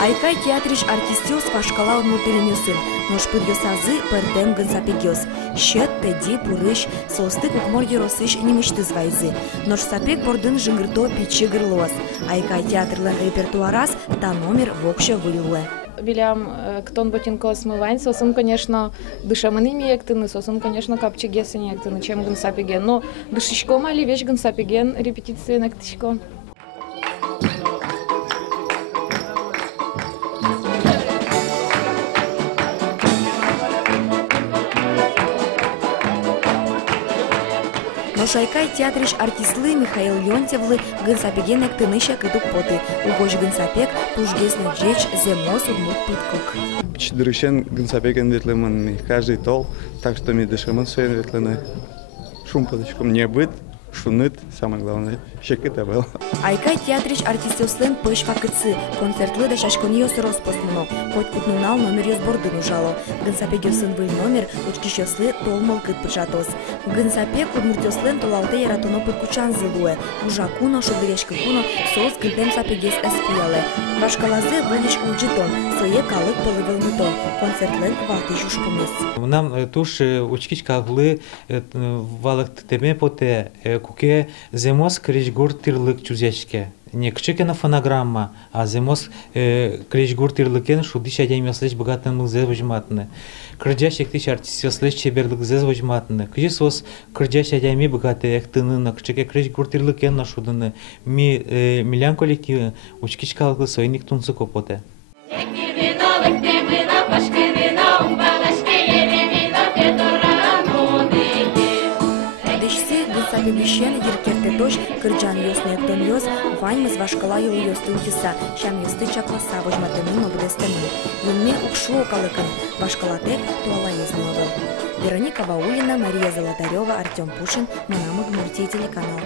Айкай театриш артистиос вашкала удмуртелемесин, но шпырьёс азы пердем гынсапегёс. Щет, теди, пурыш, состы кукмор еросыш немешты звайзы. Нож сапек бордын жингырто пичи гырлоас. Айкай театрлен репертуарас та номер вокша вылюле. Билям ктон ботинко смывань, сосын, конечно, дышамыны миектыны, сосын, конечно, капчыгесы неектыны, чем гынсапеген. Но дышичко мали вещь гынсапеген репетиции нектичко. Айкай театриш артистлы Михаил Леонтьевлы гынсапегенек тыныша кытук поты. Угош гынсапек тужгеснек жеч земос удмурт пыткок. Чдырышен гынсапеген ветлемын каждый тол, так что ми дышамын своен ветлены. Шум подочком не быт, шуныт, самое главное, щекыта был. Айкай театриш артистёслен пыш вакытсы, концертлы да шашкониёс роспостмыно, хоть кутнунал номер ёсбордын ужало. Гынсапегёсын выл номер учкишёслы толмол кыт пыжатос. Гынсапек удмуртёслен толалте яратоно пыткучан зылуэ, ужакуно шобдырешкы куно сос кылдем сапегес эспияле. Вашкалазы вылиш уджитон, сое калык полывылмытон, концертлен валтыш ушпумес. Нам туш учкич каглы валык теме поте куке земос кричгур тирлык чузячке. Не кчекена фонограмма, а земос кричгур тирлыкен шудиш адемяслеш богатын мылзе вожматны. Крыджащик тысяч артистёслеш чеберлык зе вожматны. Кчис вос крыджащ адеми богатый эхтыны, кчеке кричгур тирлыкен на шудыны. Ми милян коллективы учкич каглы сойник тунсы копоте. Гынсапегищен еркерте дождь, кырджан ёсны эктон ёс, ваньмыз вашкала йылы ёсты утиса, шам ёсты чакласа вожматыны нобдестыны. Юнме укшу окалыкын, вашкалатек туала езмовыл. Вероника Ваулина, Мария Золотарева, Артем Пушин, Манамуд, Муртий, телеканал.